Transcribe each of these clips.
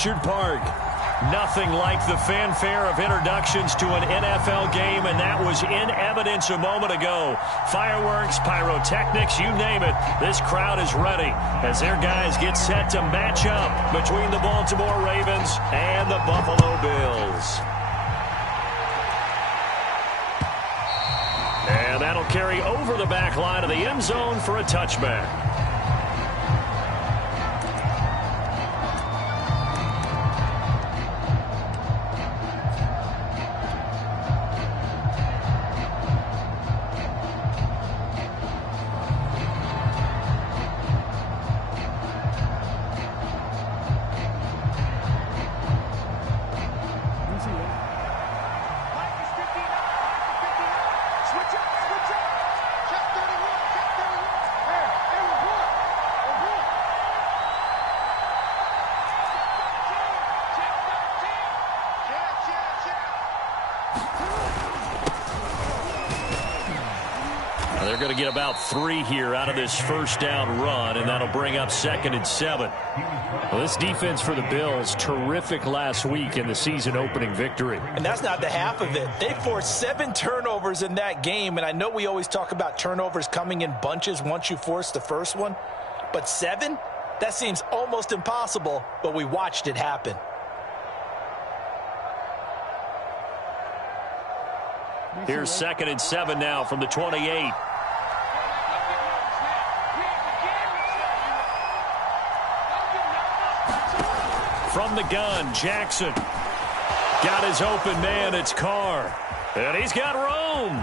Orchard Park. Nothing like the fanfare of introductions to an NFL game, and that was in evidence a moment ago. Fireworks, pyrotechnics, you name it. This crowd is ready as their guys get set to match up between the Baltimore Ravens and the Buffalo Bills. And that'll carry over the back line of the end zone for a touchback. They're going to get about 3 here out of this first down run, and that'll bring up 2nd and 7. Well, this defense for the Bills, terrific last week in the season opening victory. And that's not the half of it. They forced 7 turnovers in that game, and I know we always talk about turnovers coming in bunches once you force the first one, but 7? That seems almost impossible, but we watched it happen. Here's 2nd and 7 now from the 28. From the gun, Jackson. Got his open man, it's Carr. And he's got room.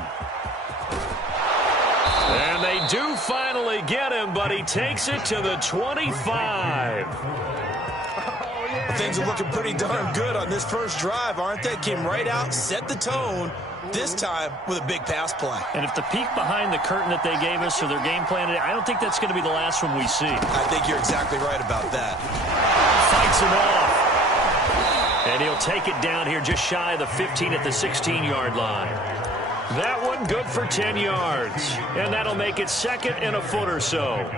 And they do finally get him, but he takes it to the 25. Things are looking pretty darn good on this first drive, aren't they? Came right out, set the tone, this time with a big pass play. And if the peek behind the curtain that they gave us or their game plan, I don't think that's going to be the last one we see. I think you're exactly right about that. Fights him off. And he'll take it down here just shy of the 15 at the 16-yard line. That one good for 10 yards. And that'll make it 2nd and a foot or so.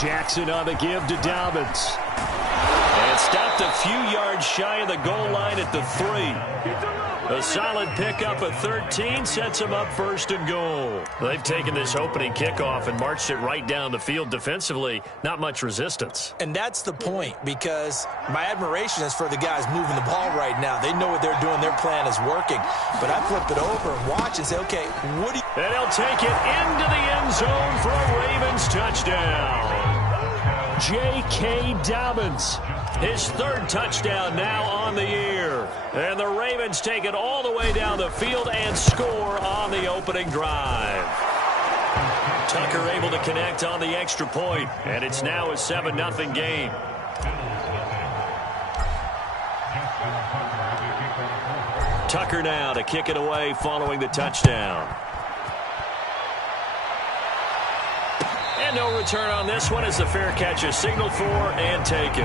Jackson on the give to Dobbins. And stopped a few yards shy of the goal line at the 3. A solid pickup of 13 sets him up 1st and goal. They've taken this opening kickoff and marched it right down the field defensively. Not much resistance. And that's the point, because my admiration is for the guys moving the ball right now. They know what they're doing. Their plan is working. But I flip it over and watch and say, okay, what do you... And he'll take it into the end zone for a Ravens touchdown. J.K. Dobbins, his 3rd touchdown now on the year. And the Ravens take it all the way down the field and score on the opening drive. Tucker able to connect on the extra point, and it's now a 7-0 game. Tucker now to kick it away following the touchdown. And no return on this one as the fair catch is signaled for and taken.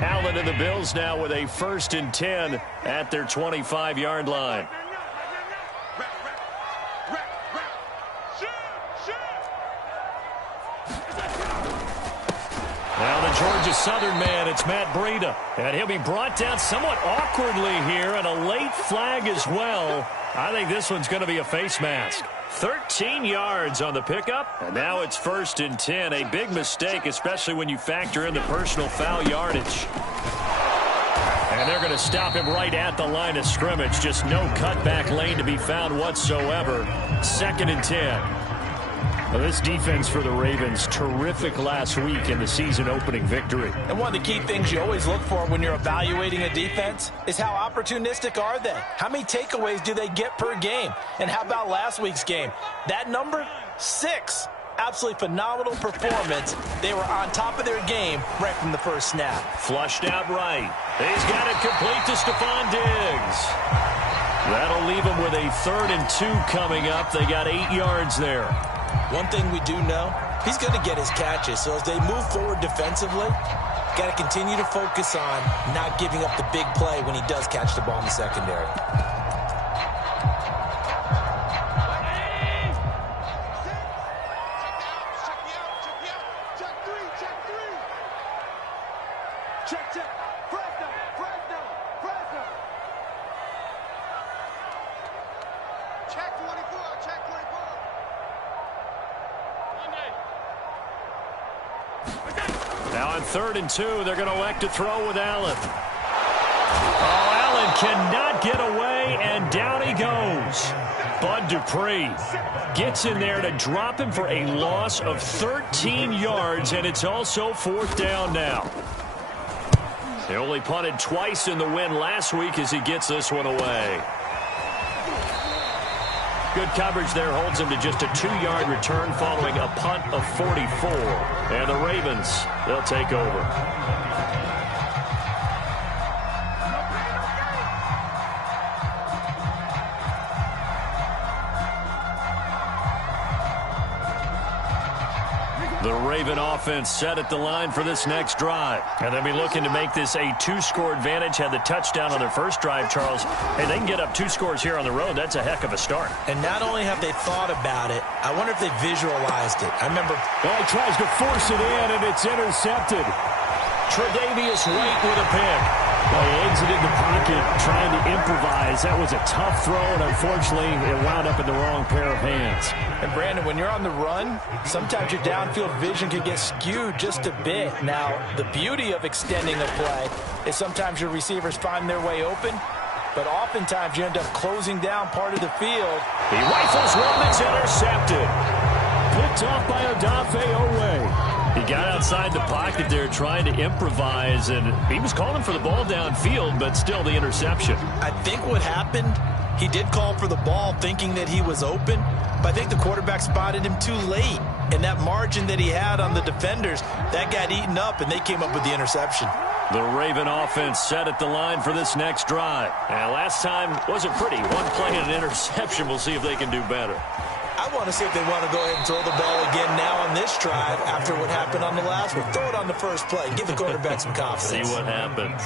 Allen and the Bills now with a 1st and 10 at their 25-yard line. Now the Georgia Southern man, it's Matt Breida. And he'll be brought down somewhat awkwardly here, and a late flag as well. I think this one's going to be a face mask. 13 yards on the pickup, and now it's 1st and 10. A big mistake, especially when you factor in the personal foul yardage. And they're going to stop him right at the line of scrimmage. Just no cutback lane to be found whatsoever. 2nd and 10. Well, this defense for the Ravens, terrific last week in the season opening victory. And one of the key things you always look for when you're evaluating a defense is how opportunistic are they? How many takeaways do they get per game? And how about last week's game? That number, 6. Absolutely phenomenal performance. They were on top of their game right from the first snap. Flushed out right. He's got it complete to Stephon Diggs. That'll leave him with a 3rd and 2 coming up. They got 8 yards there. One thing we do know, he's going to get his catches. So as they move forward defensively, got to continue to focus on not giving up the big play when he does catch the ball in the secondary. Now on 3rd and 2, they're going to elect to throw with Allen. Oh, Allen cannot get away, and down he goes. Bud Dupree gets in there to drop him for a loss of 13 yards, and it's also 4th down now. He only punted twice in the win last week as he gets this one away. Good coverage there holds him to just a 2-yard return following a punt of 44. And the Ravens, they'll take over. The Raven offense set at the line for this next drive. And they'll be looking to make this a 2-score advantage. Had the touchdown on their first drive, Charles. Hey, they can get up 2 scores here on the road. That's a heck of a start. And not only have they thought about it, I wonder if they visualized it. I remember... Well, he tries to force it in, and it's intercepted. Tre'Davious White with a pick. Well, he exited the pocket trying to improvise. That was a tough throw, and unfortunately, it wound up in the wrong pair of hands. And, Brandon, when you're on the run, sometimes your downfield vision can get skewed just a bit. Now, the beauty of extending a play is sometimes your receivers find their way open, but oftentimes you end up closing down part of the field. He rifles one that's intercepted. Picked off by Odafe Owe. He got outside the pocket there trying to improvise, and he was calling for the ball downfield, but still the interception. I think what happened, he did call for the ball thinking that he was open, but I think the quarterback spotted him too late. And that margin that he had on the defenders, that got eaten up, and they came up with the interception. The Raven offense set at the line for this next drive. And last time wasn't pretty. One play and an interception. We'll see if they can do better. I want to see if they want to go ahead and throw the ball again now on this drive after what happened on the last one. Throw it on the first play. Give the quarterback some confidence. See what happens.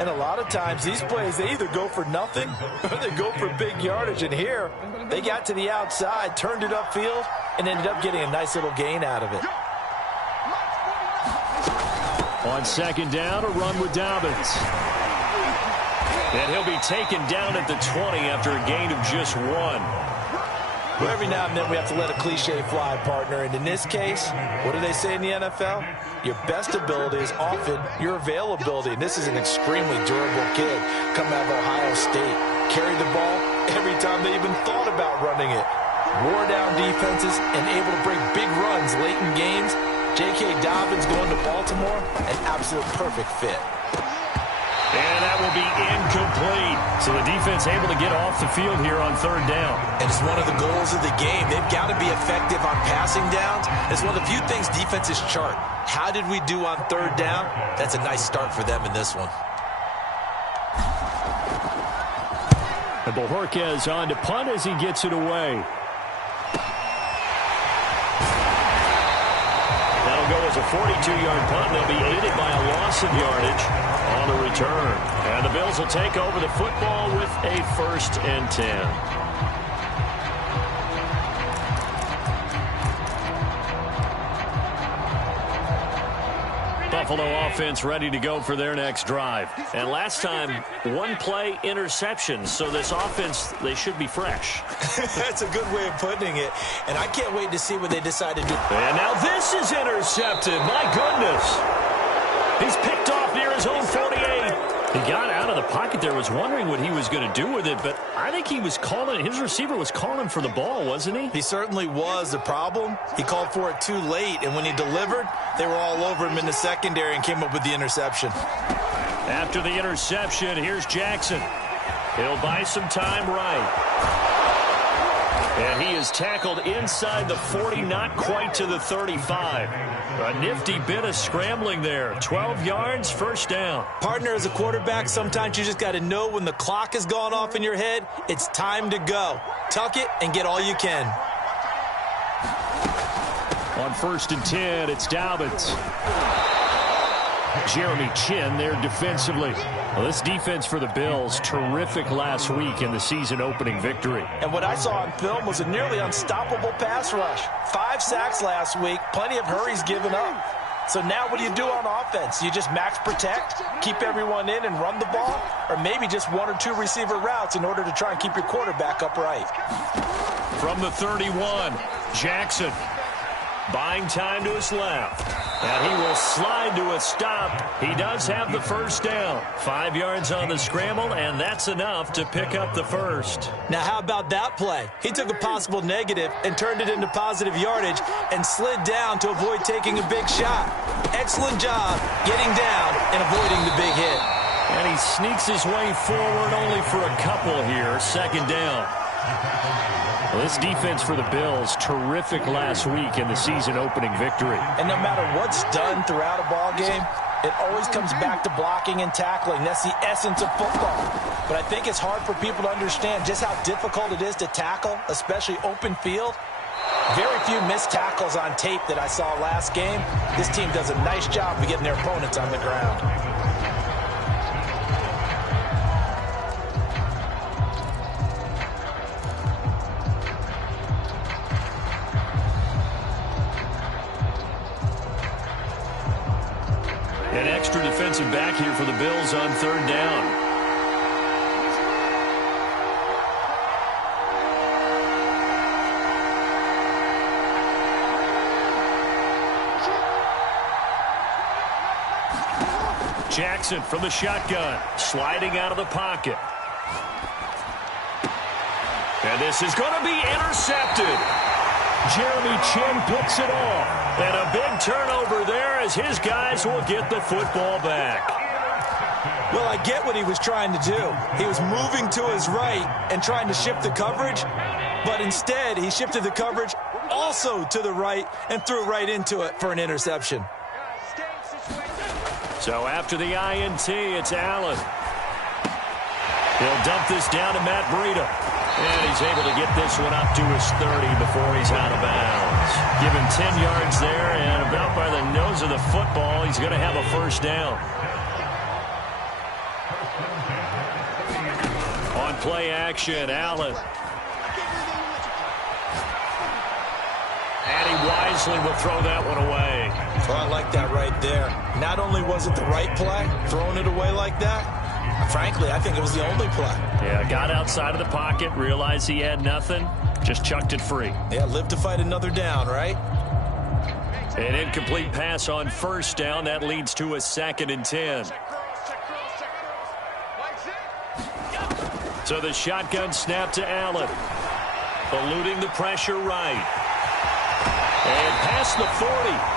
And a lot of times these plays, they either go for nothing or they go for big yardage. And here, they got to the outside, turned it upfield, and ended up getting a nice little gain out of it. On 2nd down, a run with Dobbins. And he'll be taken down at the 20 after a gain of just 1. Well, every now and then we have to let a cliche fly, partner. And in this case, what do they say in the NFL? Your best ability is often your availability. And this is an extremely durable kid coming out of Ohio State. Carried the ball every time they even thought about running it. Wore down defenses and able to break big runs late in games. J.K. Dobbins going to Baltimore, an absolute perfect fit. And that will be incomplete. So the defense able to get off the field here on 3rd down. And it's one of the goals of the game. They've got to be effective on passing downs. It's one of the few things defenses chart. How did we do on 3rd down? That's a nice start for them in this one. And Bojorquez on to punt as he gets it away. That'll go as a 42-yard punt. They'll be aided by a loss of yardage on the return. And the Bills will take over the football with a 1st and 10. Buffalo offense ready to go for their next drive. And last time, 1 play interception. So this offense, they should be fresh. That's a good way of putting it. And I can't wait to see what they decide to do. And now this is intercepted. My goodness. He's picked off near his own 48. He got out of the pocket there, was wondering what he was going to do with it, but I think he was calling, his receiver was calling for the ball, wasn't he? He certainly was. The problem, he called for it too late, and when he delivered, they were all over him in the secondary and came up with the interception. After the interception, here's Jackson. He'll buy some time right. And he is tackled inside the 40, not quite to the 35. A nifty bit of scrambling there. 12 yards, first down. Partner, as a quarterback, sometimes you just got to know when the clock has gone off in your head, it's time to go. Tuck it and get all you can. On 1st and 10, it's Dobbins. Jeremy Chin there defensively. Well, this defense for the Bills, terrific last week in the season-opening victory. And what I saw on film was a nearly unstoppable pass rush. 5 sacks last week, plenty of hurries given up. So now what do you do on offense? You just max protect, keep everyone in and run the ball, or maybe just 1 or 2 receiver routes in order to try and keep your quarterback upright. From the 31, Jackson buying time to his left. And he will slide to a stop. He does have the first down. 5 yards on the scramble, and that's enough to pick up the first. Now, how about that play? He took a possible negative and turned it into positive yardage and slid down to avoid taking a big shot. Excellent job getting down and avoiding the big hit. And he sneaks his way forward only for a couple here. Second down. Well, this defense for the Bills, terrific last week in the season-opening victory. And no matter what's done throughout a ball game, it always comes back to blocking and tackling. That's the essence of football. But I think it's hard for people to understand just how difficult it is to tackle, especially open field. Very few missed tackles on tape that I saw last game. This team does a nice job of getting their opponents on the ground. An extra defensive back here for the Bills on 3rd down. Jackson from the shotgun, sliding out of the pocket. And this is going to be intercepted. Jeremy Chin picks it off. And a big turnover there as his guys will get the football back. Well, I get what he was trying to do. He was moving to his right and trying to shift the coverage, but instead he shifted the coverage also to the right and threw right into it for an interception. So after the INT, it's Allen. He'll dump this down to Matt Breida. And he's able to get this one up to his 30 before he's out of bounds. Give him 10 yards there, and about by the nose of the football, he's going to have a first down. On play action, Allen. And he wisely will throw that one away. Well, I like that right there. Not only was it the right play, throwing it away like that, frankly, I think it was the only play. Yeah, got outside of the pocket, realized he had nothing, just chucked it free. Yeah, live to fight another down, right? An incomplete pass on 1st down. That leads to a 2nd and 10. So the shotgun snap to Allen. Eluding the pressure right. And past the 40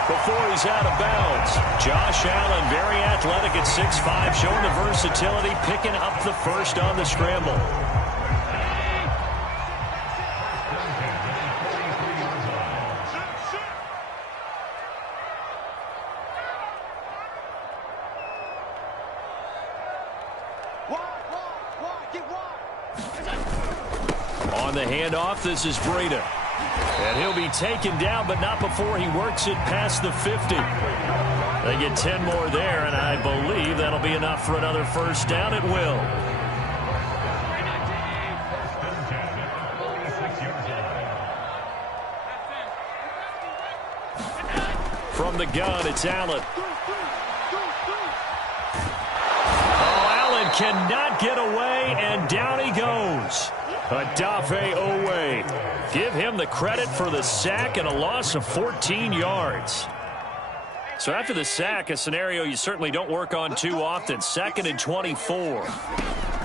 before he's out of bounds. Josh Allen, very athletic at 6'5", showing the versatility, picking up the first on the scramble. On the handoff, this is Breida. And he'll be taken down, but not before he works it past the 50. They get 10 more there, and I believe that'll be enough for another first down. It will. From the gun, it's Allen. Oh, Allen cannot get away, and down he goes. Adafe Owe. Give him the credit for the sack and a loss of 14 yards. So after the sack, a scenario you certainly don't work on too often. 2nd and 24.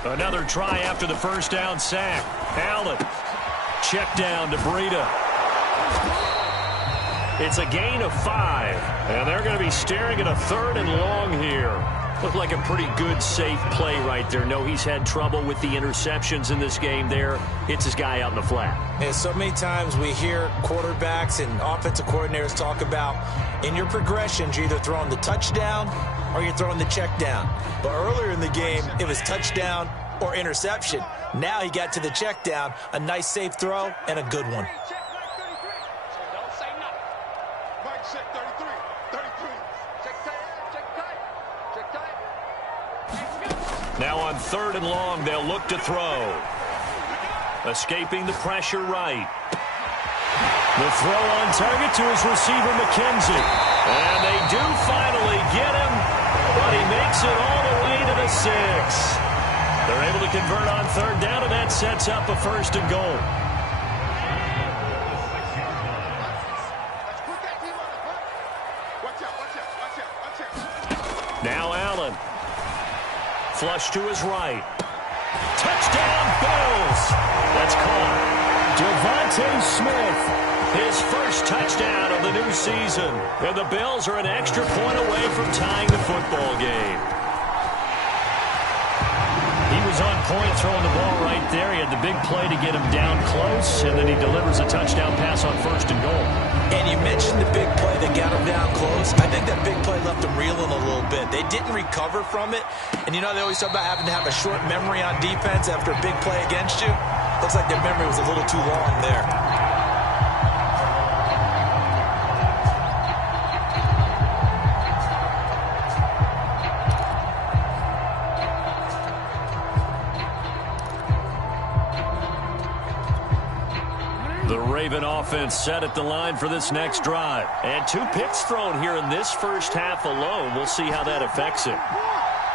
Another try after the first down sack. Allen. Check down to Breida. It's a gain of 5. And they're going to be staring at a 3rd and long here. Looked like a pretty good, safe play right there. No, he's had trouble with the interceptions in this game there. Hits his guy out in the flat. And so many times we hear quarterbacks and offensive coordinators talk about in your progressions, you're either throwing the touchdown or you're throwing the check down. But earlier in the game, it was touchdown or interception. Now he got to the check down, a nice safe throw, and a good one. Now on 3rd and long, they'll look to throw. Escaping the pressure right. The throw on target to his receiver, McKenzie. And they do finally get him, but he makes it all the way to the 6. They're able to convert on 3rd down, and that sets up a 1st and goal. Now Allen. Flush to his right. Touchdown, Bills. That's caught. Devontae Smith, his first touchdown of the new season. And the Bills are an extra point away from tying the football game. He was on point throwing the ball right there. He had the big play to get him down close, and then he delivers a touchdown pass on 1st and goal. And you mentioned the big play that got him down close. I think that big play left him reeling a little bit. They didn't recover from it. And you know, they always talk about having to have a short memory on defense after a big play against you. Looks like their memory was a little too long there. The Raven offense set at the line for this next drive. And 2 picks thrown here in this first half alone. We'll see how that affects him.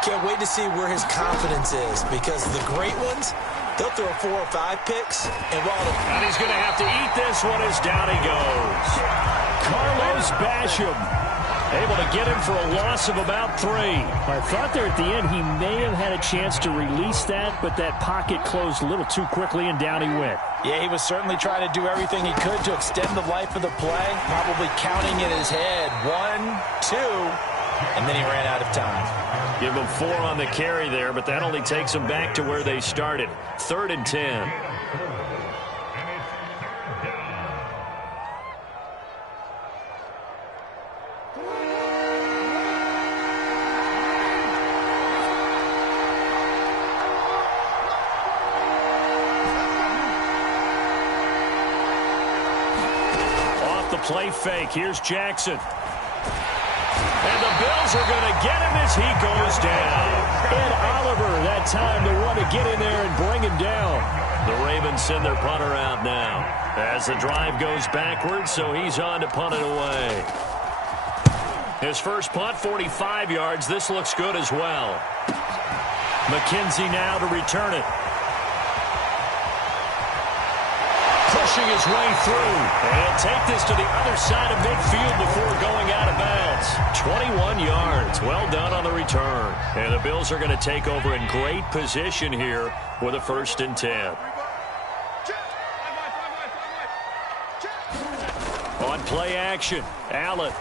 Can't wait to see where his confidence is, because the great ones, they'll throw 4 or 5 picks. And he's going to have to eat this one as down he goes. Carlos Basham able to get him for a loss of about 3. I thought there at the end he may have had a chance to release that, but that pocket closed a little too quickly, and down he went. Yeah, he was certainly trying to do everything he could to extend the life of the play, probably counting in his head 1, 2, and then he ran out of time. Give him 4 on the carry there, but that only takes them back to where they started. 3rd and 10. Play fake. Here's Jackson. And the Bills are going to get him as he goes down. And Oliver, that time to want to get in there and bring him down. The Ravens send their punter out now as the drive goes backwards, so he's on to punt it away. His first punt, 45 yards. This looks good as well. McKenzie now to return it. Pushing his way through. And he'll take this to the other side of midfield before going out of bounds. 21 yards. Well done on the return. And the Bills are going to take over in great position here with a 1st and 10. On play action, Allen.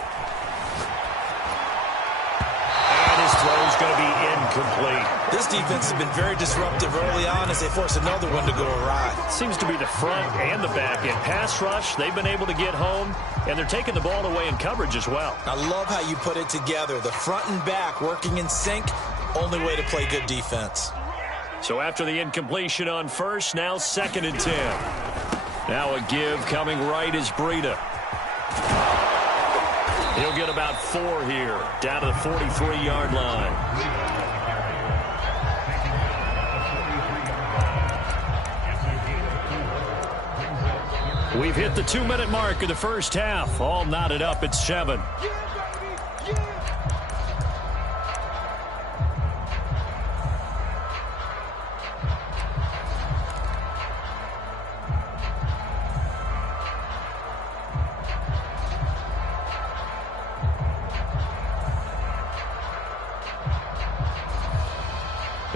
And his throw's going to be incomplete. This defense has been very disruptive early on as they force another one to go awry. Seems to be the front and the back end. Pass rush, they've been able to get home, and they're taking the ball away in coverage as well. I love how you put it together. The front and back working in sync, only way to play good defense. So after the incompletion on 1st, now 2nd and 10. Now a give coming right is Breida. He'll get about 4 here, down to the 43-yard line. We've hit the 2-minute mark of the first half. All knotted up at 7.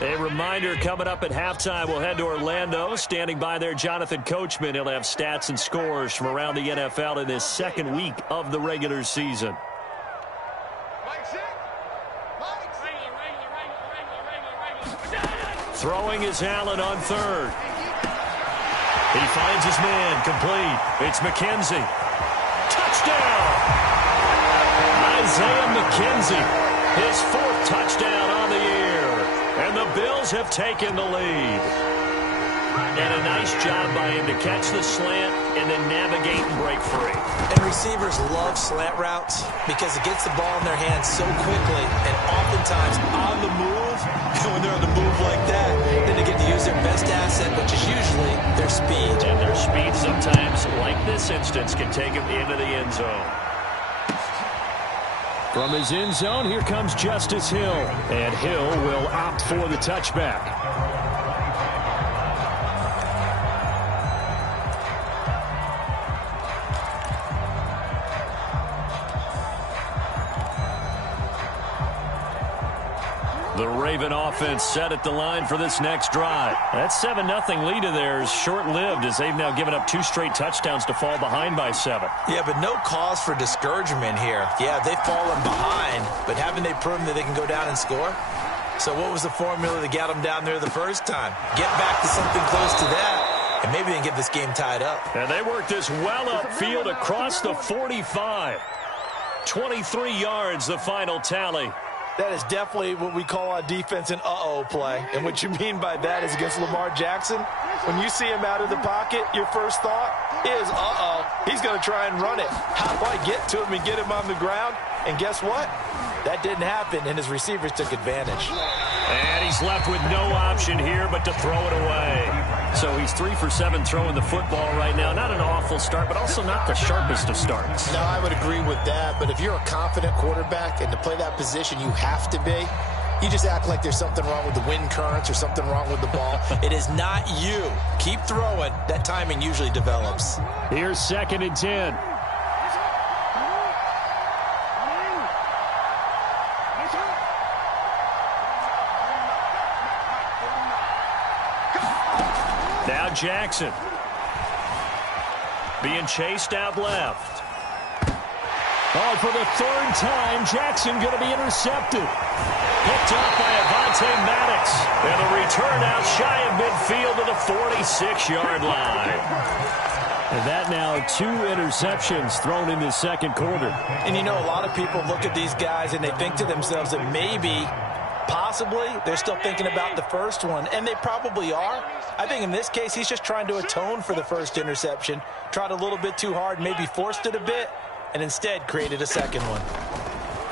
A reminder, coming up at halftime, we'll head to Orlando. Standing by there, Jonathan Coachman. He'll have stats and scores from around the NFL in his 2nd week of the regular season. Throwing is Allen on third. He finds his man, complete. It's McKenzie. Touchdown! Isaiah McKenzie, his fourth touchdown on the year. And the Bills have taken the lead. And a nice job by him to catch the slant and then navigate and break free. And receivers love slant routes because it gets the ball in their hands so quickly and oftentimes on the move. And when they're on the move like that, then they get to use their best asset, which is usually their speed. And their speed sometimes, like this instance, can take them into the end zone. From his end zone, here comes Justice Hill. And Hill will opt for the touchback. The Raven offense set at the line for this next drive. That 7-0 lead of theirs short-lived as they've now given up 2 straight touchdowns to fall behind by 7. Yeah, but no cause for discouragement here. Yeah, they've fallen behind, but haven't they proven that they can go down and score? So what was the formula that got them down there the first time? Get back to something close to that, and maybe they can get this game tied up. And they work this well upfield across the 45. 23 yards, the final tally. That is definitely what we call on defense an uh-oh play. And what you mean by that is against Lamar Jackson, when you see him out of the pocket, your first thought is, uh-oh, he's going to try and run it. How do I get to him and get him on the ground? And guess what? That didn't happen, and his receivers took advantage. And he's left with no option here but to throw it away. So he's 3 for 7 throwing the football right now. Not an awful start, but also not the sharpest of starts. No, I would agree with that. But if you're a confident quarterback and to play that position you have to be, you just act like there's something wrong with the wind currents or something wrong with the ball. It is not you. Keep throwing. That timing usually develops. Here's 2nd and 10. Now Jackson. Being chased out left. Oh, for the 3rd time, Jackson going to be intercepted. Picked up by Avonte Maddox. And a return out shy of midfield to the 46-yard line. And that now 2 interceptions thrown in the second quarter. And you know, a lot of people look at these guys and they think to themselves that maybe, possibly, they're still thinking about the first one. And they probably are. I think in this case, he's just trying to atone for the first interception. Tried a little bit too hard, maybe forced it a bit, and instead created a second one.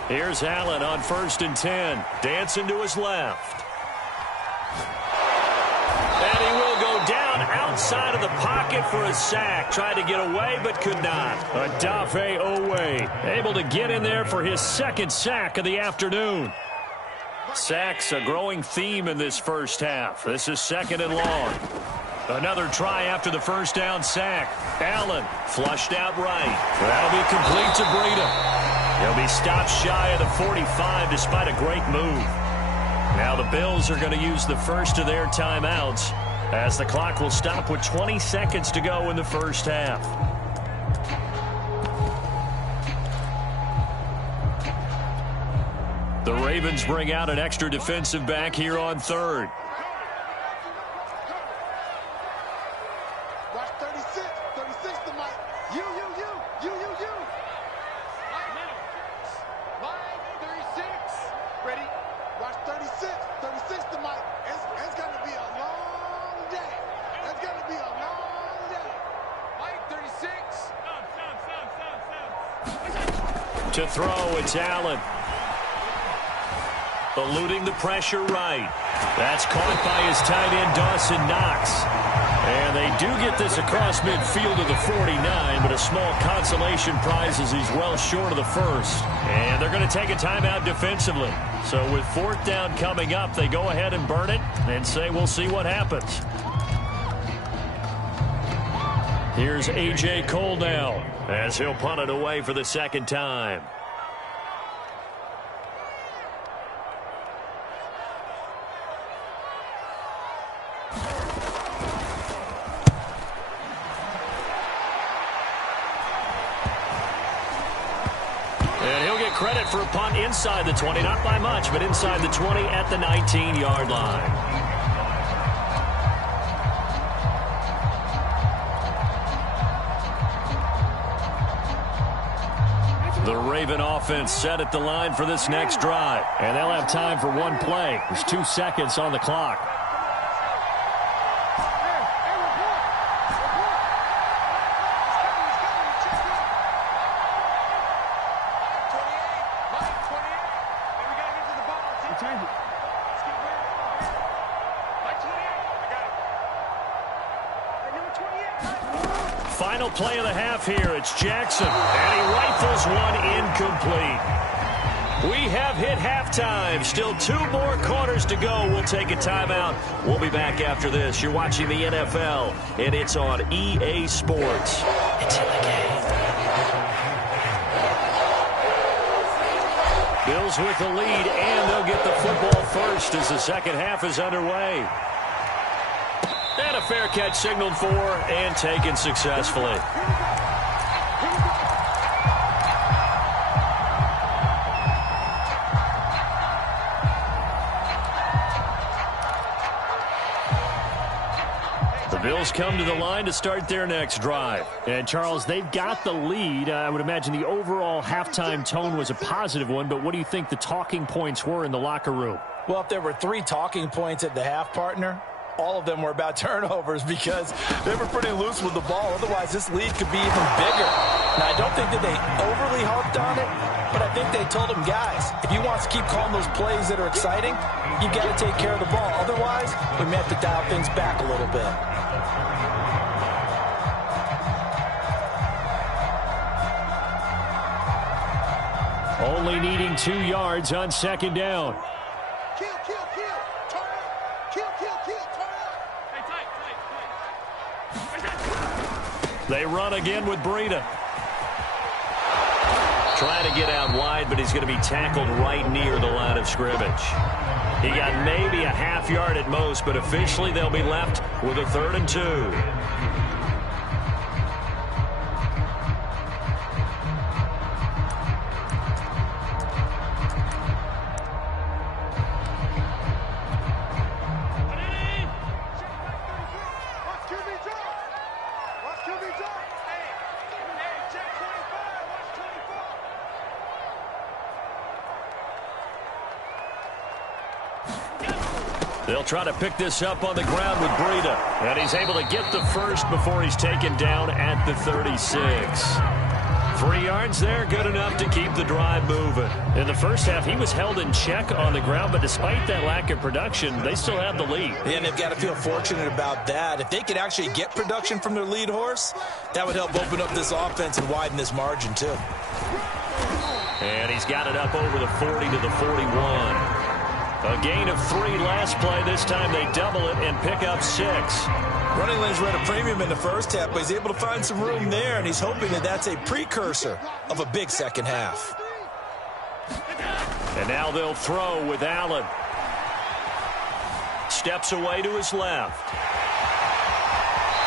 Here's Allen on 1st and 10. Dancing to his left. And he will go down outside of the pocket for a sack. Tried to get away, but could not. Odafe Owe able to get in there for his 2nd sack of the afternoon. Sacks a growing theme in this first half. This is 2nd and long. Another try after the first down sack. Allen flushed out right. That'll be complete to Breida. He'll be stopped shy of the 45 despite a great move. Now the Bills are going to use the first of their timeouts as the clock will stop with 20 seconds to go in the first half. The Ravens bring out an extra defensive back here on 3rd. Watch 36 to Mike. You. Line 36. Ready? Watch 36 to Mike. It's going to be a long day. It's going to be a long day. Mike 36. To throw, it's Allen. Eluding the pressure right. That's caught by his tight end, Dawson Knox. And they do get this across midfield to the 49, but a small consolation prize as he's well short of the first. And they're going to take a timeout defensively. So with 4th down coming up, they go ahead and burn it and say we'll see what happens. Here's A.J. Cole now as he'll punt it away for the 2nd time. Credit for a punt inside the 20, not by much, but inside the 20 at the 19-yard line. The Raven offense set at the line for this next drive. And they'll have time for one play. There's 2 seconds on the clock. Final play of the half here. It's Jackson, and he rifles one incomplete. We have hit halftime. Still 2 more quarters to go. We'll take a timeout. We'll be back after this. You're watching the NFL, and it's on EA Sports. It's in the game. Bills with the lead, and they'll get the football first as the second half is underway. And a fair catch signaled for and taken successfully. The Bills come to the line to start their next drive. And, Charles, they've got the lead. I would imagine the overall halftime tone was a positive one, but what do you think the talking points were in the locker room? Well, if there were 3 talking points at the half, partner, all of them were about turnovers because they were pretty loose with the ball. Otherwise, this lead could be even bigger. Now, I don't think that they overly harped on it, but I think they told them, guys, if you want to keep calling those plays that are exciting, you've got to take care of the ball. Otherwise, we may have to dial things back a little bit. Only needing 2 yards on second down. Kill, kill, kill. Turn up. Kill, kill, kill. Turn up. Hey, tight. They run again with Breida. Trying to get out wide, but he's going to be tackled right near the line of scrimmage. He got maybe a half yard at most, but officially they'll be left with a 3rd and 2. They'll try to pick this up on the ground with Breida. And he's able to get the first before he's taken down at the 36. 3 yards there, good enough to keep the drive moving. In the first half, he was held in check on the ground, but despite that lack of production, they still have the lead. Yeah, and they've got to feel fortunate about that. If they could actually get production from their lead horse, that would help open up this offense and widen this margin, too. And he's got it up over the 40 to the 41. A gain of 3 last play. This time they double it and pick up 6. Running lanes were at a premium in the first half, but he's able to find some room there, and he's hoping that that's a precursor of a big second half. And now they'll throw with Allen. Steps away to his left.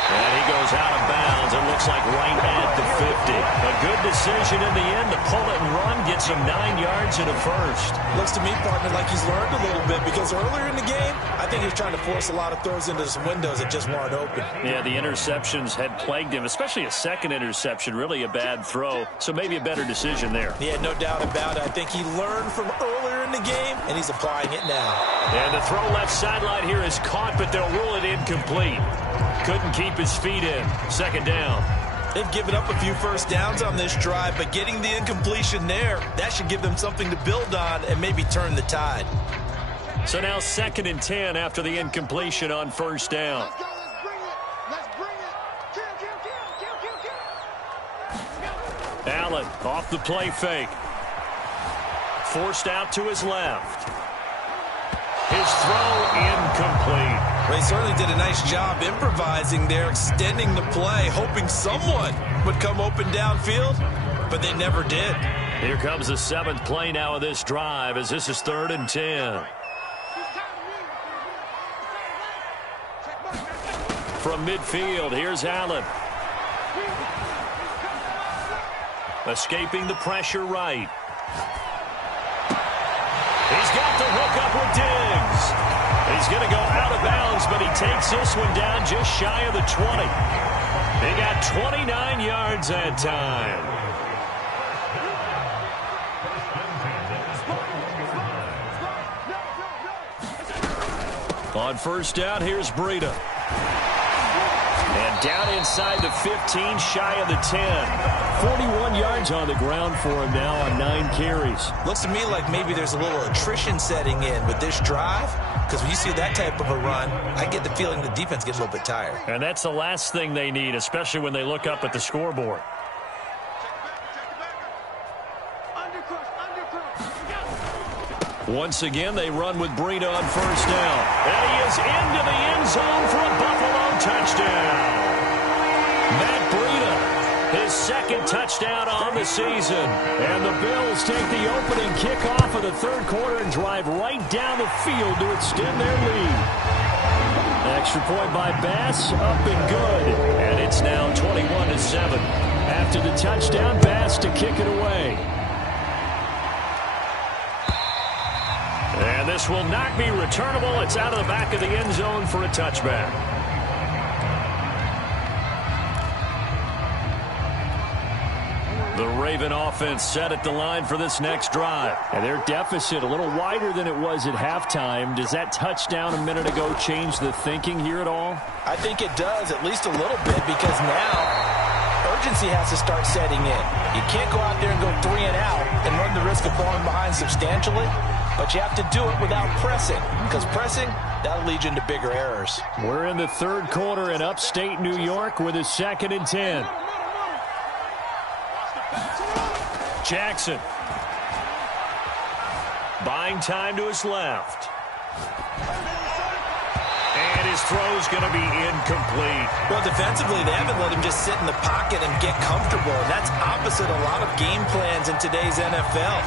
And he goes out of bounds. It looks like right at the 50. A good decision in the end to pull it and run, get some 9 yards and a first. Looks to me, partner, like he's learned a little bit because earlier in the game, I think he was trying to force a lot of throws into some windows that just weren't open. Yeah, the interceptions had plagued him, especially a second interception, really a bad throw. So maybe a better decision there. Yeah, no doubt about it. I think he learned from earlier in the game, and he's applying it now. And the throw left sideline here is caught, but they'll rule it incomplete. Couldn't keep his feet in. Second down. They've given up a few first downs on this drive, but getting the incompletion there, that should give them something to build on and maybe turn the tide. So now 2nd and 10 after the incompletion on first down. Let's go. Let's bring it. Let's bring it. Kill, kill, kill, kill, kill, kill. Allen off the play fake. Forced out to his left. His throw incomplete. Well, he certainly did a nice job improvising there, extending the play, hoping someone would come open downfield, but they never did. Here comes the 7th play now of this drive as this is 3rd and 10. From midfield, here's Allen. Escaping the pressure right. He's got the hook up with Diggs. He's going to go out of bounds, but he takes this one down just shy of the 20. They got 29 yards that time. On first down, here's Breida. And down inside the 15, shy of the 10. 41 yards on the ground for him now on 9 carries. Looks to me like maybe there's a little attrition setting in with this drive, because when you see that type of a run, I get the feeling the defense gets a little bit tired. And that's the last thing they need, especially when they look up at the scoreboard. Once again, they run with Breida on first down. And he is into the end zone for a Buffalo touchdown. Matt Breida, his second touchdown on the season. And the Bills take the opening kickoff of the third quarter and drive right down the field to extend their lead. Extra point by Bass, up and good. And it's now 21-7. After the touchdown, Bass to kick it away. And this will not be returnable. It's out of the back of the end zone for a touchback. The Raven offense set at the line for this next drive. And their deficit a little wider than it was at halftime. Does that touchdown a minute ago change the thinking here at all? I think it does, at least a little bit, because now urgency has to start setting in. You can't go out there and go 3 and out and run the risk of falling behind substantially. But you have to do it without pressing, because pressing, that'll lead you into bigger errors. We're in the third quarter in upstate New York with a 2nd and 10. Jackson. Buying time to his left. And his throw's going to be incomplete. Well, defensively, they haven't let him just sit in the pocket and get comfortable. And that's opposite a lot of game plans in today's NFL.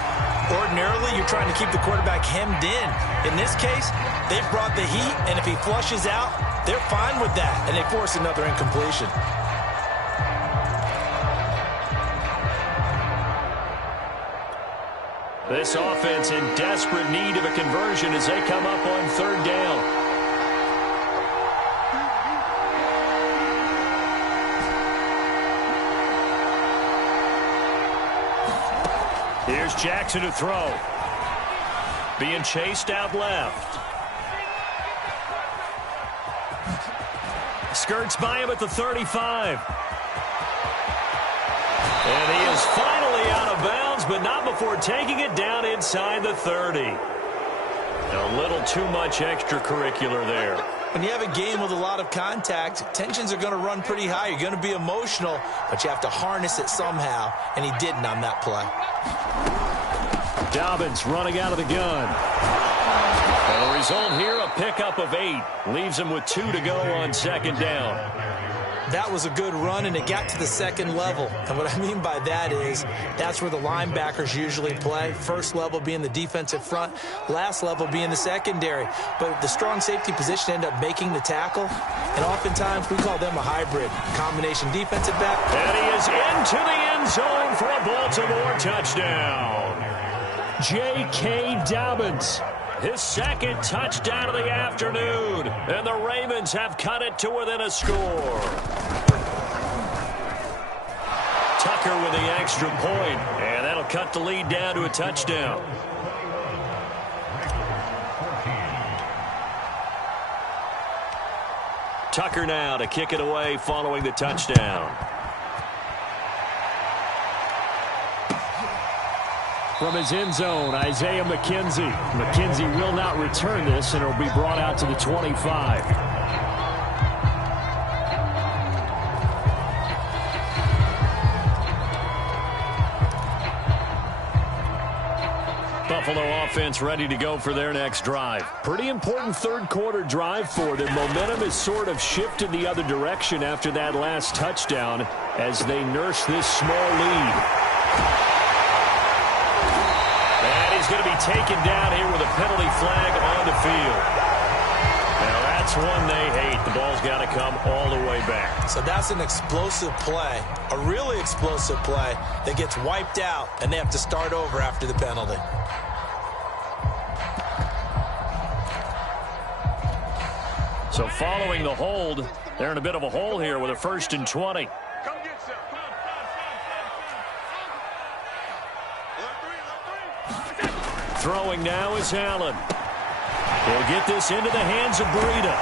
Ordinarily, you're trying to keep the quarterback hemmed in. In this case, they've brought the heat, and if he flushes out, they're fine with that, and they force another incompletion. This offense in desperate need of a conversion as they come up on third down. Here's Jackson to throw. Being chased out left. Skirts by him at the 35. And he is finally out of bounds, but not before taking it down inside the 30. A little too much extracurricular there. When you have a game with a lot of contact, tensions are going to run pretty high. You're going to be emotional, but you have to harness it somehow, and he didn't on that play. Dobbins running out of the gun. And the result here, a pickup of 8. Leaves him with 2 to go on second down. That was a good run, and it got to the second level. And what I mean by that is that's where the linebackers usually play. First level being the defensive front, last level being the secondary. But the strong safety position ended up making the tackle, and oftentimes we call them a hybrid. Combination defensive back. And he is into the end zone for a Baltimore touchdown. J.K. Dobbins. His second touchdown of the afternoon. And the Ravens have cut it to within a score. Tucker with the extra point. And that'll cut the lead down to a touchdown. Tucker now to kick it away following the touchdown. From his end zone, Isaiah McKenzie. McKenzie will not return this, and it'll be brought out to the 25. Buffalo offense ready to go for their next drive. Pretty important third quarter drive for them. Momentum has sort of shifted the other direction after that last touchdown as they nurse this small lead. Going to be taken down here with a penalty flag on the field. Now that's one they hate. The ball's got to come all the way back. So that's an explosive play, a really explosive play that gets wiped out, and they have to start over after the penalty. So following the hold, they're in a bit of a hole here with a 1st and 20. Throwing now is Allen. He'll get this into the hands of Breida.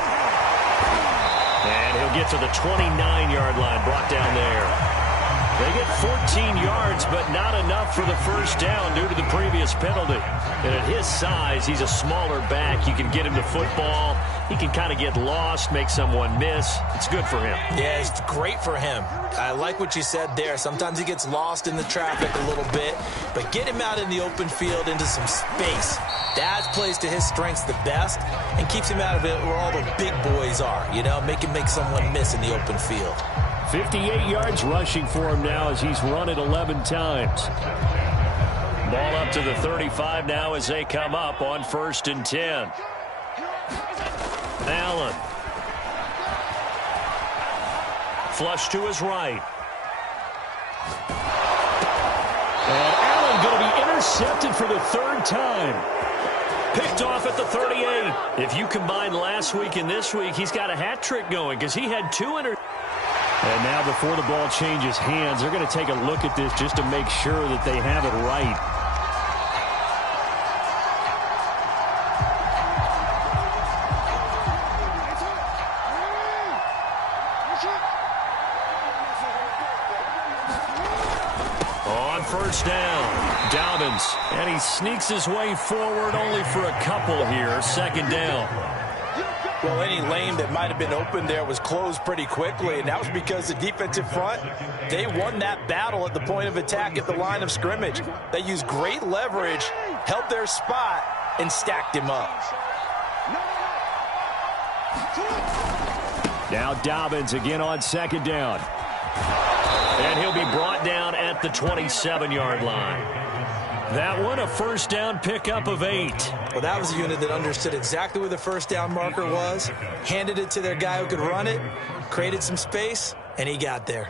And he'll get to the 29-yard line, brought down there. They get 14 yards, but not enough for the first down due to the previous penalty. And at his size, he's a smaller back. You can get him to football. He can kind of get lost, make someone miss. It's good for him. Yeah, it's great for him. I like what you said there. Sometimes he gets lost in the traffic a little bit, but get him out in the open field into some space. That plays to his strengths the best and keeps him out of it where all the big boys are. You know, make someone miss in the open field. 58 yards rushing for him now as he's run it 11 times. Ball up to the 35 now as they come up on 1st and 10. Allen. Flush to his right. And Allen going to be intercepted for the 3rd time. Picked off at the 38. If you combine last week and this week, he's got a hat trick going because he had 2 interceptions. And now before the ball changes hands, they're going to take a look at this just to make sure that they have it right. On 1st down, Dobbins. And he sneaks his way forward only for a couple here. 2nd down. Well, any lane that might have been open there was closed pretty quickly, and that was because the defensive front, they won that battle at the point of attack at the line of scrimmage. They used great leverage, held their spot, and stacked him up. Now Dobbins again on 2nd down. And he'll be brought down at the 27-yard line. That one, a 1st down pickup of 8. Well, that was a unit that understood exactly where the 1st down marker was, handed it to their guy who could run it, created some space, and he got there.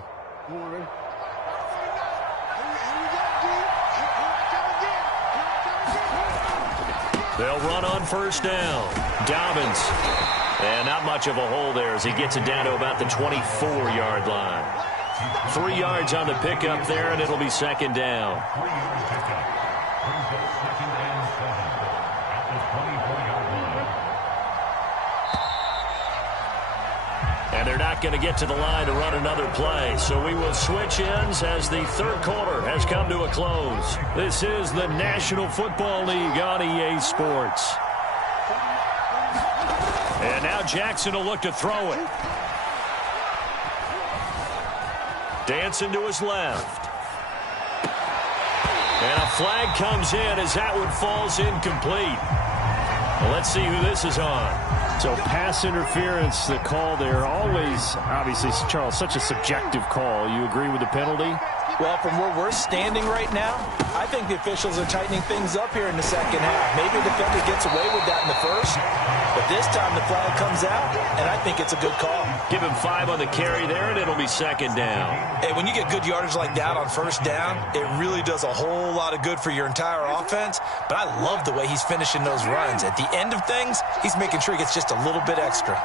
They'll run on 1st down. Dobbins. And not much of a hole there as he gets it down to about the 24-yard line. 3 yards on the pickup there, and it'll be 2nd down. And they're not going to get to the line to run another play. So we will switch ends as the 3rd quarter has come to a close. This is the National Football League on EA Sports. And now Jackson will look to throw it. Dancing to his left. And a flag comes in as that one falls incomplete. Well, let's see who this is on. So pass interference, the call there. Always, obviously, Charles, such a subjective call. You agree with the penalty? Well, from where we're standing right now, I think the officials are tightening things up here in the 2nd half. Maybe the defender gets away with that in the 1st, but this time the flag comes out, and I think it's a good call. Give him 5 on the carry there, and it'll be 2nd down. Hey, when you get good yardage like that on 1st down, it really does a whole lot of good for your entire offense, but I love the way he's finishing those runs. At the end of things, he's making sure he gets just a little bit extra.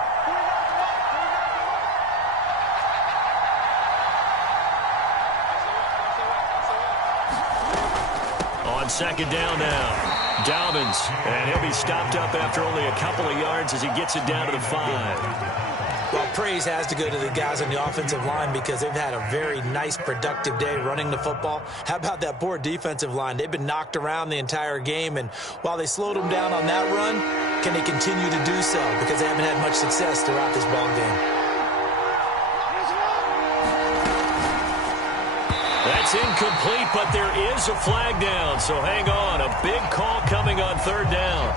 On 2nd down now, Dobbins, and he'll be stopped up after only a couple of yards as he gets it down to the 5. Well, praise has to go to the guys on the offensive line because they've had a very nice, productive day running the football. How about that poor defensive line? They've been knocked around the entire game, and while they slowed them down on that run, can they continue to do so? Because they haven't had much success throughout this ball game. That's incomplete, but there is a flag down, so hang on. A big call coming on 3rd down.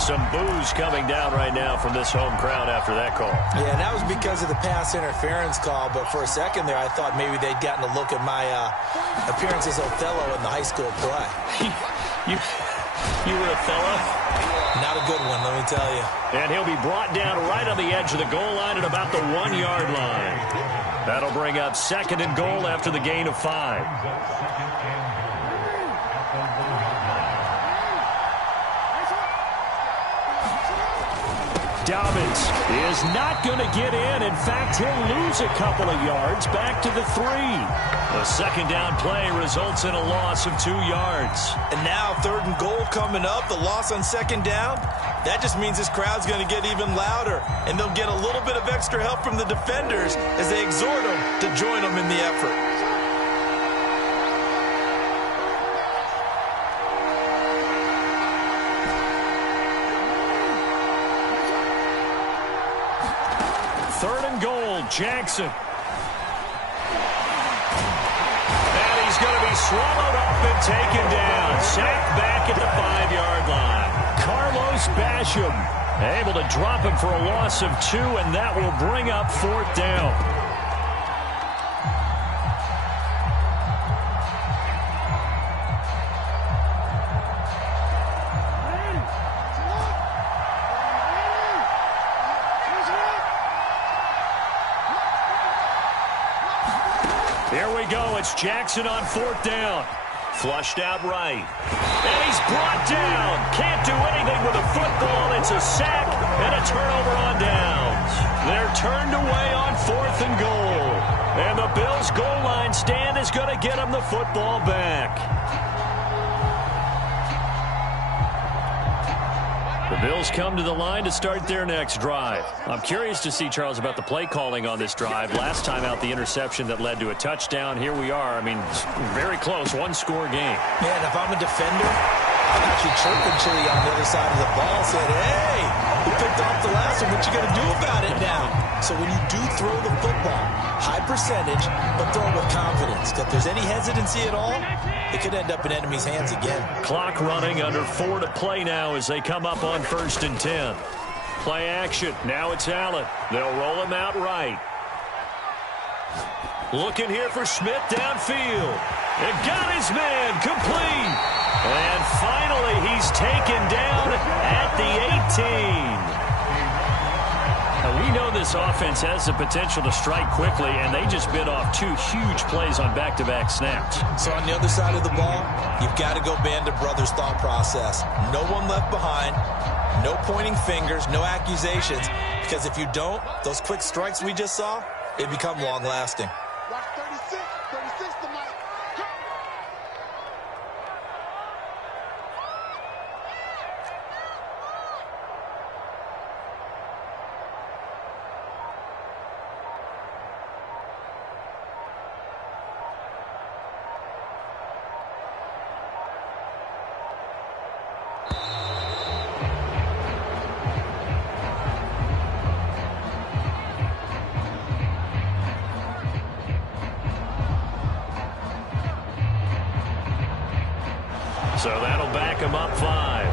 Some boos coming down right now from this home crowd after that call. Yeah, and that was because of the pass interference call, but for a second there I thought maybe they'd gotten a look at my appearance as Othello in the high school play. You were Othello? Not a good one, let me tell you. And he'll be brought down right on the edge of the goal line at about the 1-yard line. That'll bring up 2nd and goal after the gain of 5. Dobbins is not going to get in. In fact, he'll lose a couple of yards back to the 3. The second down play results in a loss of 2 yards. And now 3rd and goal coming up. The loss on 2nd down. That just means this crowd's going to get even louder. And they'll get a little bit of extra help from the defenders as they exhort them to join them in the effort. Jackson. And he's going to be swallowed up and taken down. Sacked back at the 5-yard line. Carlos Basham able to drop him for a loss of 2, and that will bring up 4th down. Here we go. It's Jackson on 4th down. Flushed out right. And he's brought down. Can't do anything with a football. It's a sack and a turnover on downs. They're turned away on 4th and goal. And the Bills' goal line stand is going to get them the football back. The Bills come to the line to start their next drive. I'm curious to see, Charles, about the play calling on this drive. Last time out, the interception that led to a touchdown. Here we are. I mean, very close, 1-score game. Man, if I'm a defender, I'm actually chirping Chili on the other side of the ball, said, hey, you picked off the last one. What you going to do about it now? So when you do throw the football, high percentage, but throw it with confidence. If there's any hesitancy at all, it could end up in enemy's hands again. Clock running, under 4 to play now as they come up on 1st and 10. Play action. Now it's Allen. They'll roll him out right. Looking here for Smith downfield. It got his man complete. And finally, he's taken down at the 18. Now, we know this offense has the potential to strike quickly, and they just bit off 2 huge plays on back-to-back snaps. So on the other side of the ball, you've got to go Band of Brothers thought process. No one left behind, no pointing fingers, no accusations, because if you don't, those quick strikes we just saw, they become long-lasting. Watch 36 to Mike. So that'll back him up 5.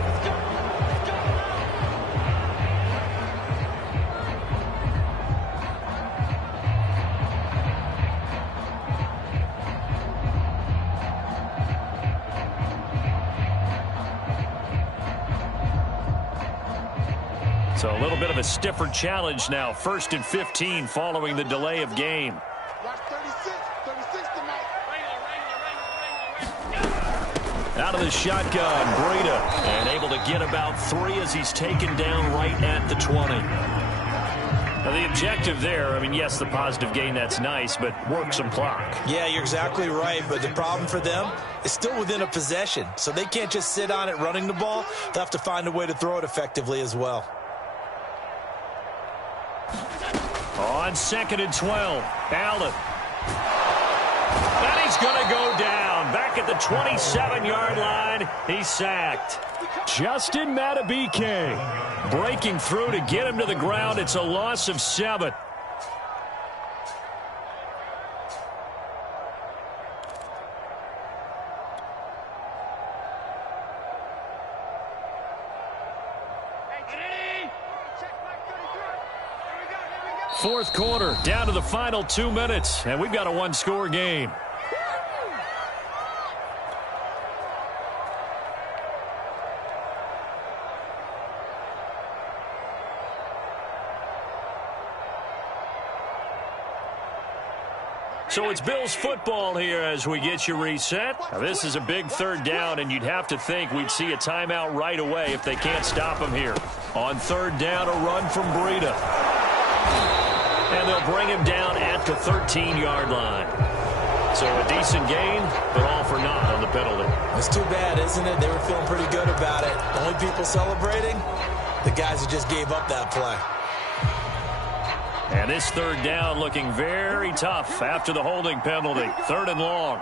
So a little bit of a stiffer challenge now. 1st and 15 following the delay of game. Watch 36 to Mike. Out of the shotgun, Breida, and able to get about 3 as he's taken down right at the 20. Now, the objective there, I mean, yes, the positive gain, that's nice, but work some clock. Yeah, you're exactly right, but the problem for them is still within a possession, so they can't just sit on it running the ball. They'll have to find a way to throw it effectively as well. On 2nd and 12, Allen. And he's going to go down. Back at the 27-yard line, he's sacked. Justin Matabike breaking through to get him to the ground. It's a loss of 7. Fourth quarter, down to the final 2 minutes, and we've got a 1-score game. So it's Bills football here as we get you reset. Now, this is a big third down, and you'd have to think we'd see a timeout right away if they can't stop him here. On third down, a run from Breida. And they'll bring him down at the 13-yard line. So a decent gain, but all for naught on the penalty. It's too bad, isn't it? They were feeling pretty good about it. Only people celebrating, the guys who just gave up that play. And this third down looking very tough after the holding penalty. Third and long.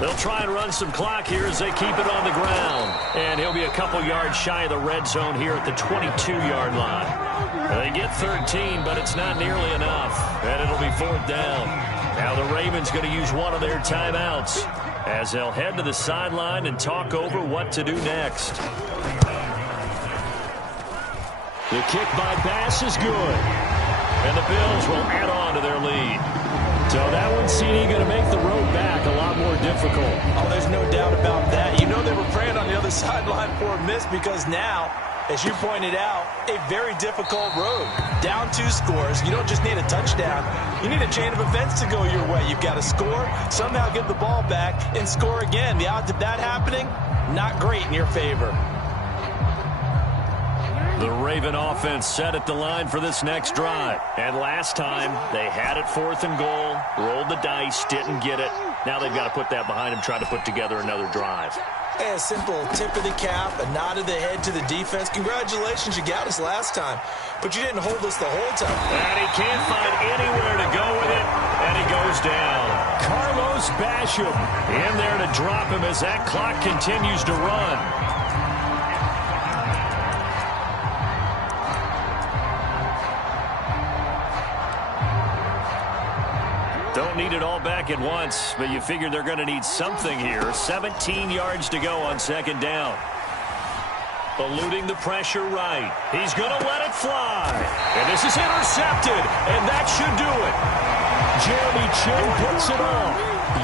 They'll try and run some clock here as they keep it on the ground. And he'll be a couple yards shy of the red zone here at the 22-yard line. They get 13, but it's not nearly enough. And it'll be fourth down. Now the Ravens going to use one of their timeouts as they'll head to the sideline and talk over what to do next. The kick by Bass is good. And the Bills will add on to their lead. So that one's CD going to make the road back a lot more difficult. Oh, there's no doubt about that. You know they were praying on the other sideline for a miss because now, as you pointed out, a very difficult road. Down 2 scores. You don't just need a touchdown. You need a chain of events to go your way. You've got to score, somehow get the ball back, and score again. The odds of that happening, not great in your favor. The Raven offense set at the line for this next drive. And last time, they had it 4th and goal, rolled the dice, didn't get it. Now they've got to put that behind them, try to put together another drive. Hey, a simple tip of the cap, a nod of the head to the defense. Congratulations, you got us last time. But you didn't hold us the whole time. And he can't find anywhere to go with it, and he goes down. Carlos Basham In there to drop him as that clock continues to run. Don't need it all back at once, but you figure they're going to need something here. 17 yards to go on second down. Eluding the pressure right. He's going to let it fly. And this is intercepted, and that should do it. Jeremy Chin puts it off.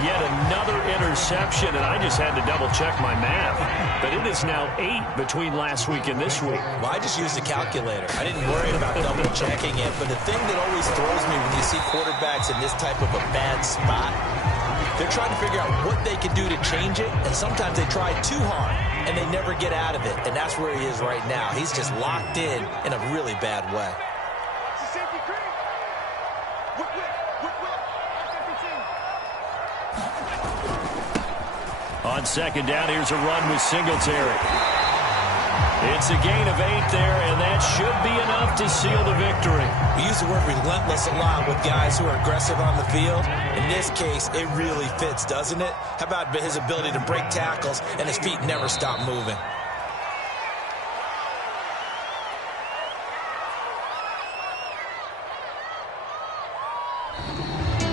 Yet another interception, and I just had to double-check my math. But it is now 8 between last week and this week. Well, I just used a calculator. I didn't worry about double-checking it. But the thing that always throws me when you see quarterbacks in this type of a bad spot, they're trying to figure out what they can do to change it, and sometimes they try too hard, and they never get out of it. And that's where he is right now. He's just locked in a really bad way. On second down, here's a run with Singletary. It's a gain of 8 there, and that should be enough to seal the victory. We use the word relentless a lot with guys who are aggressive on the field. In this case, it really fits, doesn't it? How about his ability to break tackles and his feet never stop moving?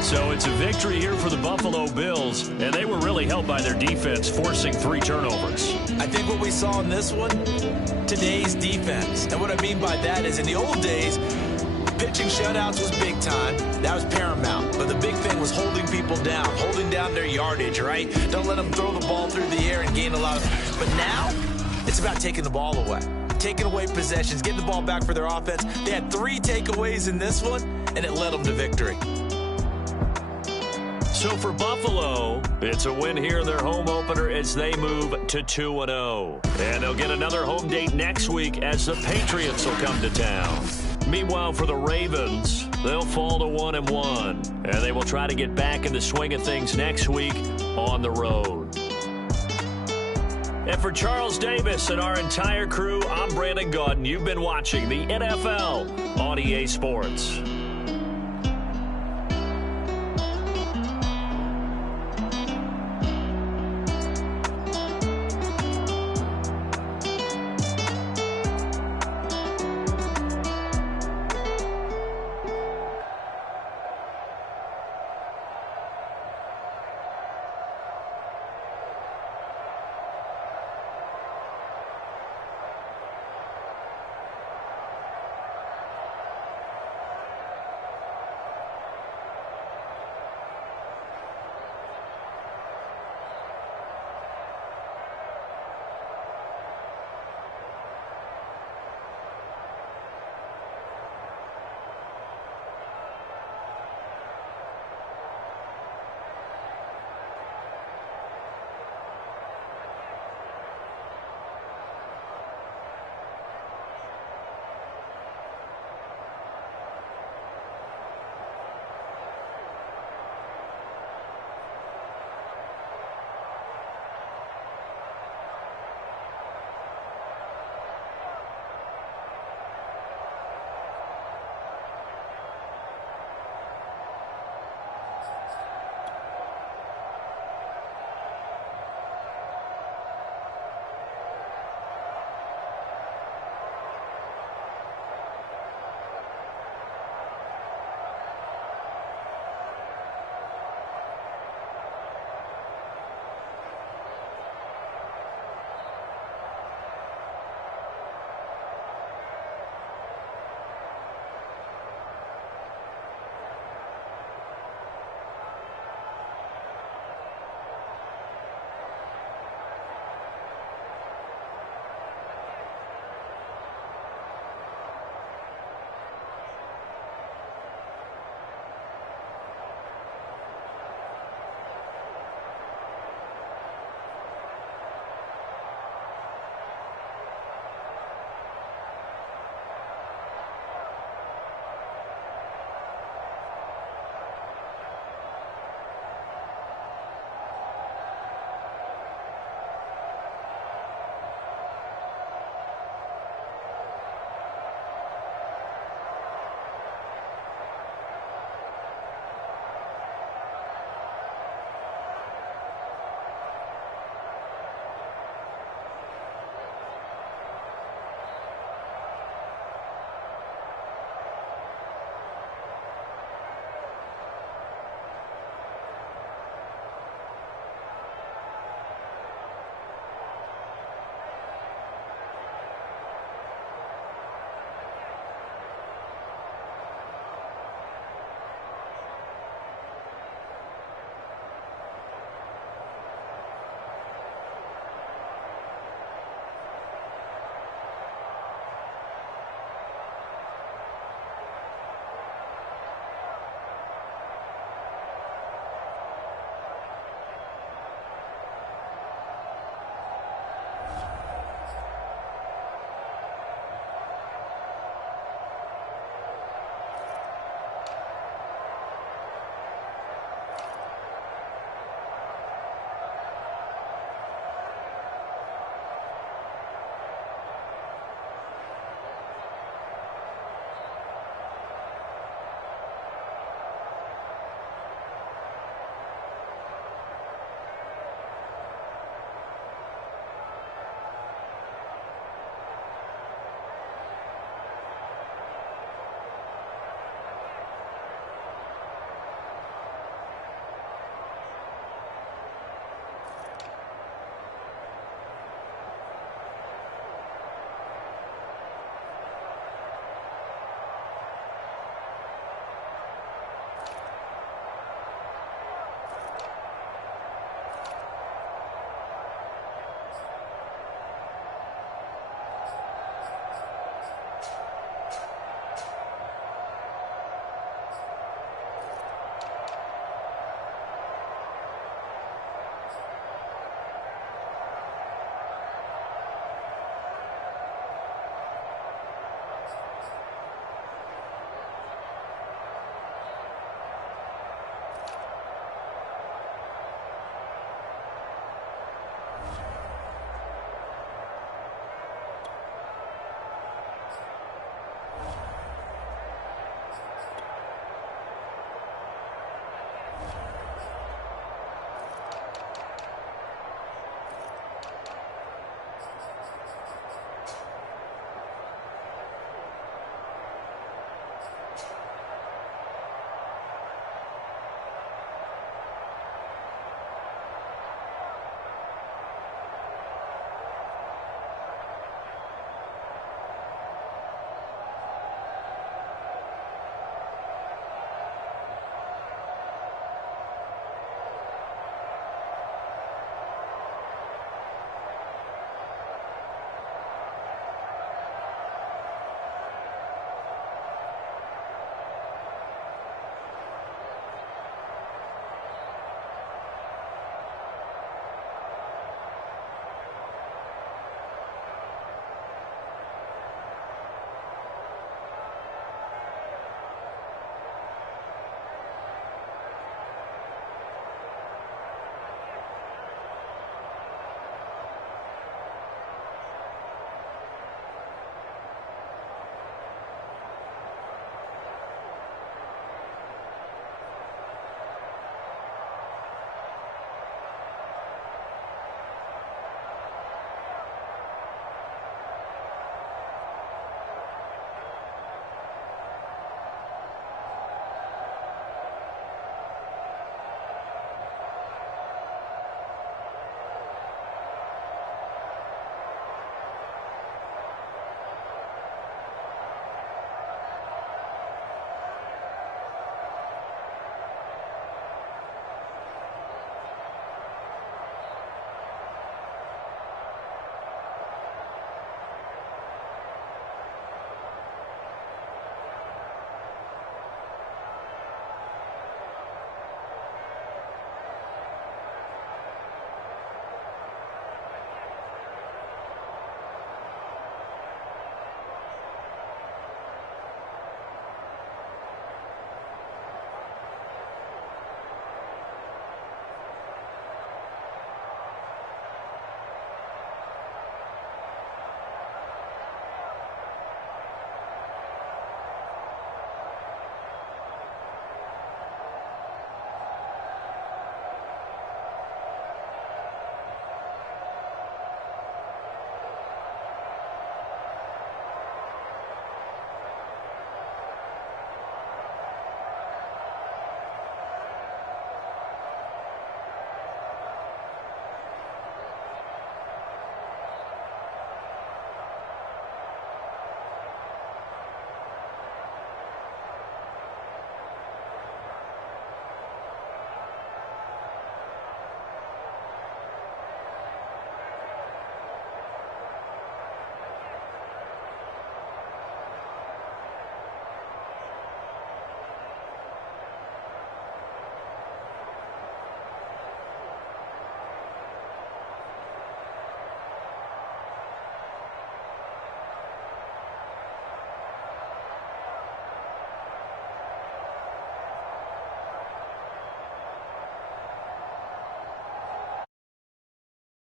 So it's a victory here for the Buffalo Bills, and they were really helped by their defense, forcing 3 turnovers. I think what we saw in this one, today's defense. And what I mean by that is in the old days, pitching shutouts was big time. That was paramount. But the big thing was holding people down, holding down their yardage, right? Don't let them throw the ball through the air and gain a lot of... But now, it's about taking the ball away. Taking away possessions, getting the ball back for their offense. They had 3 takeaways in this one, and it led them to victory. So for Buffalo, it's a win here in their home opener as they move to 2-0. And they'll get another home date next week as the Patriots will come to town. Meanwhile, for the Ravens, they'll fall to 1-1. And they will try to get back in the swing of things next week on the road. And for Charles Davis and our entire crew, I'm Brandon Gaudin. You've been watching the NFL on EA Sports.